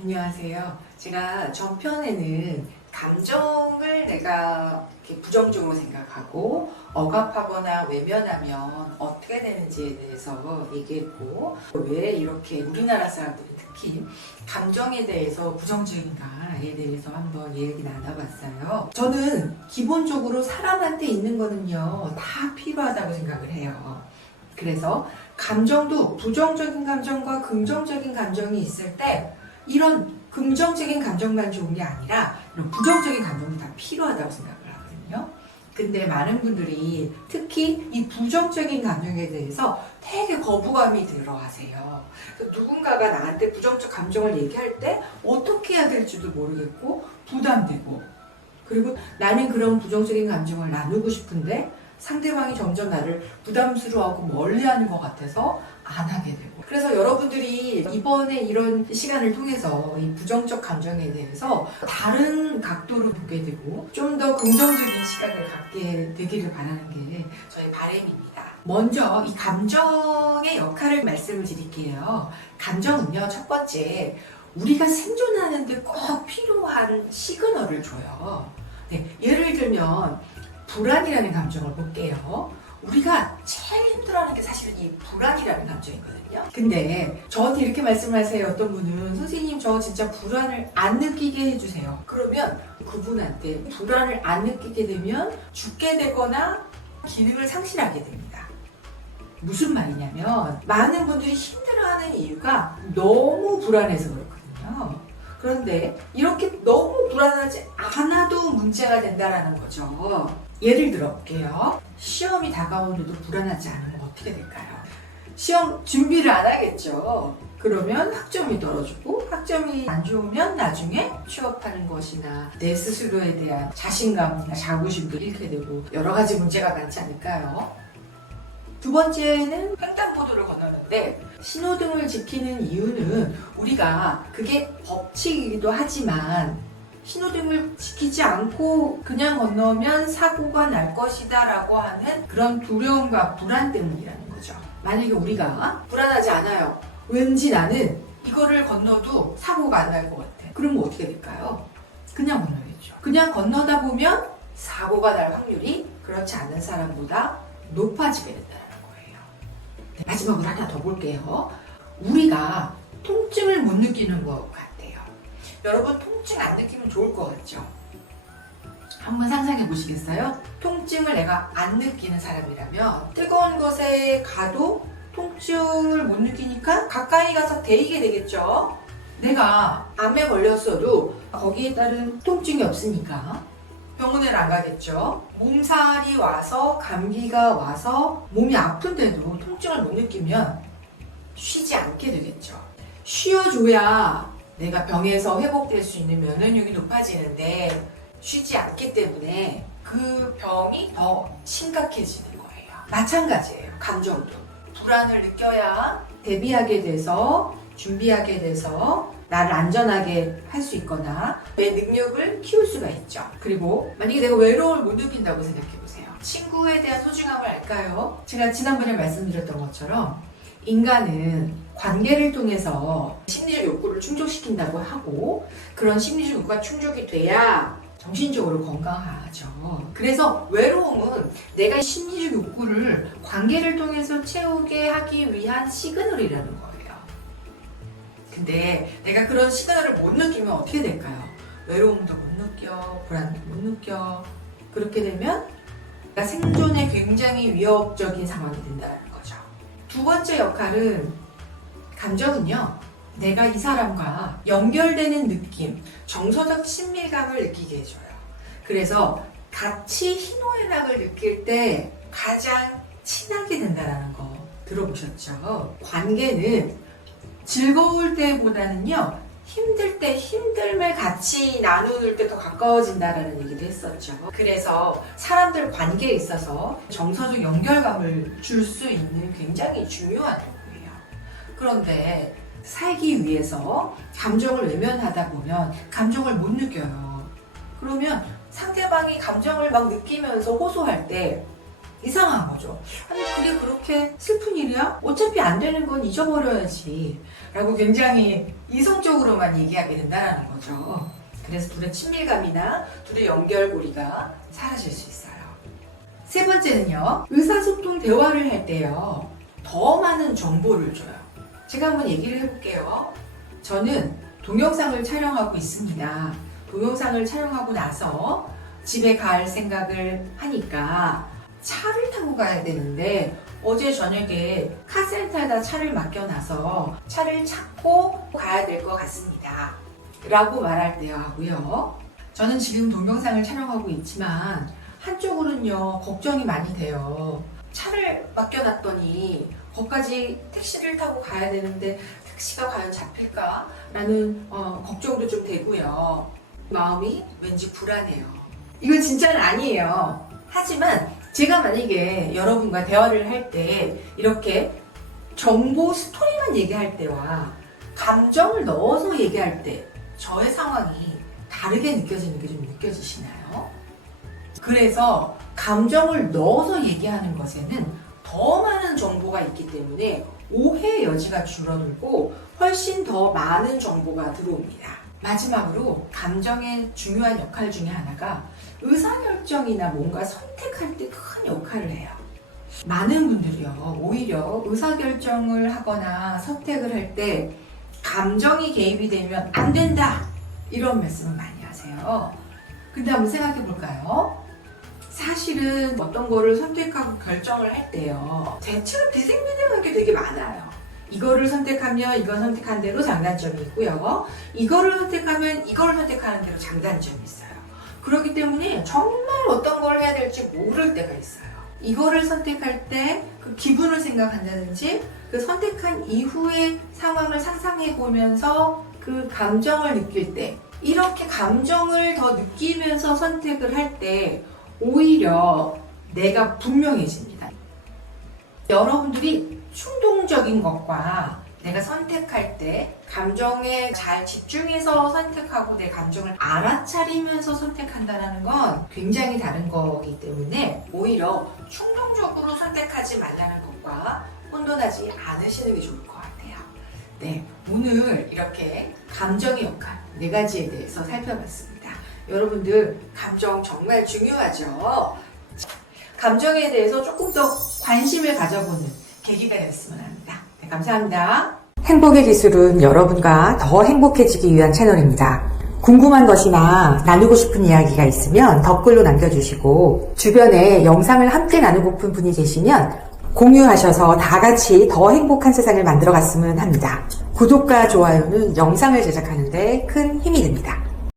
안녕하세요. 제가 전편에는 감정을 내가 이렇게 부정적으로 생각하고 억압하거나 외면하면 어떻게 되는지에 대해서 얘기했고, 왜 이렇게 우리나라 사람들이 특히 감정에 대해서 부정적인가에 대해서 한번 얘기 나눠봤어요. 저는 기본적으로 사람한테 있는 거는요, 다 필요하다고 생각을 해요. 그래서 감정도 부정적인 감정과 긍정적인 감정이 있을 때 이런 긍정적인 감정만 좋은 게 아니라 이런 부정적인 감정도 다 필요하다고 생각을 하거든요. 근데 많은 분들이 특히 이 부정적인 감정에 대해서 되게 거부감이 들어 하세요. 누군가가 나한테 부정적 감정을 얘기할 때 어떻게 해야 될지도 모르겠고 부담되고, 그리고 나는 그런 부정적인 감정을 나누고 싶은데 상대방이 점점 나를 부담스러워하고 멀리하는 것 같아서 안 하게 되고, 그래서 여러분들이 이번에 이런 시간을 통해서 이 부정적 감정에 대해서 다른 각도로 보게 되고 좀 더 긍정적인 시각을 갖게 되기를 바라는 게 저의 바람입니다. 먼저 이 감정의 역할을 말씀을 드릴게요. 감정은요, 첫 번째, 우리가 생존하는 데 꼭 필요한 시그널을 줘요. 네, 예를 들면 불안이라는 감정을 볼게요. 우리가 제일 힘들어하는 게 사실은 이 불안이라는 감정이거든요. 근데 저한테 이렇게 말씀하세요. 어떤 분은 선생님, 저 진짜 불안을 안 느끼게 해주세요. 그러면 그분한테 불안을 안 느끼게 되면 죽게 되거나 기능을 상실하게 됩니다. 무슨 말이냐면 많은 분들이 힘들어하는 이유가 너무 불안해서 그렇거든요. 그런데 이렇게 너무 불안하지 않아도 문제가 된다는 거죠. 예를 들어 볼게요. 시험이 다가오는데도 불안하지 않으면 어떻게 될까요? 시험 준비를 안 하겠죠. 그러면 학점이 떨어지고, 학점이 안 좋으면 나중에 취업하는 것이나 내 스스로에 대한 자신감이나 자부심도 잃게 되고 여러 가지 문제가 많지 않을까요? 두 번째는 횡단보도를 건너는데 신호등을 지키는 이유는 우리가 그게 법칙이기도 하지만 신호등을 지키지 않고 그냥 건너면 사고가 날 것이다 라고 하는 그런 두려움과 불안 때문이라는 거죠. 만약에 우리가 불안하지 않아요. 왠지 나는 이거를 건너도 사고가 안 날 것 같아. 그러면 어떻게 될까요? 그냥 건너겠죠. 그냥 건너다 보면 사고가 날 확률이 그렇지 않은 사람보다 높아지게 된다는 거예요. 네, 마지막으로 하나 더 볼게요. 우리가 통증을 못 느끼는 것 같아요. 여러분, 통증 안 느끼면 좋을 것 같죠? 한번 상상해 보시겠어요? 통증을 내가 안 느끼는 사람이라면 뜨거운 곳에 가도 통증을 못 느끼니까 가까이 가서 데이게 되겠죠? 내가 암에 걸렸어도 거기에 따른 통증이 없으니까 병원에 안 가겠죠? 몸살이 와서, 감기가 와서 몸이 아픈데도 통증을 못 느끼면 쉬지 않게 되겠죠. 쉬어줘야 내가 병에서 회복될 수 있는 면역력이 높아지는데 쉬지 않기 때문에 그 병이 더 심각해지는 거예요. 마찬가지예요. 감정도. 불안을 느껴야 대비하게 돼서, 준비하게 돼서 나를 안전하게 할 수 있거나 내 능력을 키울 수가 있죠. 그리고 만약에 내가 외로움을 못 느낀다고 생각해 보세요. 친구에 대한 소중함을 알까요? 제가 지난번에 말씀드렸던 것처럼 인간은 관계를 통해서 심리적 욕구를 충족시킨다고 하고, 그런 심리적 욕구가 충족이 돼야 정신적으로 건강하죠. 그래서 외로움은 내가 심리적 욕구를 관계를 통해서 채우게 하기 위한 시그널이라는 거예요. 근데 내가 그런 시그널을 못 느끼면 어떻게 될까요? 외로움도 못 느껴, 불안도 못 느껴. 그렇게 되면 내가 생존에 굉장히 위협적인 상황이 된다는 거죠. 두 번째 역할은, 감정은요, 내가 이 사람과 연결되는 느낌, 정서적 친밀감을 느끼게 해줘요. 그래서 같이 희노애락을 느낄 때 가장 친하게 된다는 거 들어보셨죠? 관계는 즐거울 때보다는요, 힘들 때 힘듦을 같이 나눌 때 더 가까워진다라는 얘기도 했었죠. 그래서 사람들 관계에 있어서 정서적 연결감을 줄 수 있는 굉장히 중요한 도구예요. 그런데 살기 위해서 감정을 외면하다 보면 감정을 못 느껴요. 그러면 상대방이 감정을 막 느끼면서 호소할 때 이상한 거죠. 아니 그게 그렇게 슬픈 일이야? 어차피 안 되는 건 잊어버려야지 라고 굉장히 이성적으로만 얘기하게 된다는 거죠. 그래서 둘의 친밀감이나 둘의 연결고리가 사라질 수 있어요. 세 번째는요, 의사소통 대화를 할 때요, 더 많은 정보를 줘요. 제가 한번 얘기를 해볼게요. 저는 동영상을 촬영하고 있습니다. 동영상을 촬영하고 나서 집에 갈 생각을 하니까 차를 타고 가야 되는데 어제 저녁에 카센터에다 차를 맡겨놔서 차를 찾고 가야 될 것 같습니다. 라고 말할 때요 하고요. 저는 지금 동영상을 촬영하고 있지만 한쪽으로는요 걱정이 많이 돼요. 차를 맡겨놨더니 거기까지 택시를 타고 가야 되는데 택시가 과연 잡힐까? 라는 걱정도 좀 되고요. 마음이 왠지 불안해요. 이건 진짜는 아니에요. 하지만 제가 만약에 여러분과 대화를 할 때 이렇게 정보 스토리만 얘기할 때와 감정을 넣어서 얘기할 때 저의 상황이 다르게 느껴지는 게 좀 느껴지시나요? 그래서 감정을 넣어서 얘기하는 것에는 더 많은 정보가 있기 때문에 오해의 여지가 줄어들고 훨씬 더 많은 정보가 들어옵니다. 마지막으로 감정의 중요한 역할 중에 하나가 의사결정이나 뭔가 선택할 때 큰 역할을 해요. 많은 분들이요, 오히려 의사결정을 하거나 선택을 할 때 감정이 개입이 되면 안 된다! 이런 말씀을 많이 하세요. 근데 한번 생각해 볼까요? 사실은 어떤 거를 선택하고 결정을 할 때요, 대체로 비생비생한 게 되게 많아요. 이거를 선택하면 이걸 선택한 대로 장단점이 있고요. 이거를 선택하면 이걸 선택하는 대로 장단점이 있어요. 그렇기 때문에 정말 어떤 걸 해야 될지 모를 때가 있어요. 이거를 선택할 때 그 기분을 생각한다든지 그 선택한 이후의 상황을 상상해 보면서 그 감정을 느낄 때, 이렇게 감정을 더 느끼면서 선택을 할 때 오히려 내가 분명해집니다. 여러분들이 충동적인 것과 내가 선택할 때 감정에 잘 집중해서 선택하고 내 감정을 알아차리면서 선택한다는 건 굉장히 다른 거기 때문에 오히려 충동적으로 선택하지 말라는 것과 혼돈하지 않으시는 게 좋을 것 같아요. 네, 오늘 이렇게 감정의 역할 4가지에 대해서 살펴봤습니다. 여러분들 감정 정말 중요하죠? 감정에 대해서 조금 더 관심을 가져보는 계기가 되었으면 합니다. 네, 감사합니다. 행복의 기술은 여러분과 더 행복해지기 위한 채널입니다. 궁금한 것이나 나누고 싶은 이야기가 있으면 댓글로 남겨주시고, 주변에 영상을 함께 나누고픈 분이 계시면 공유하셔서 다 같이 더 행복한 세상을 만들어 갔으면 합니다. 구독과 좋아요는 영상을 제작하는 데 큰 힘이 됩니다.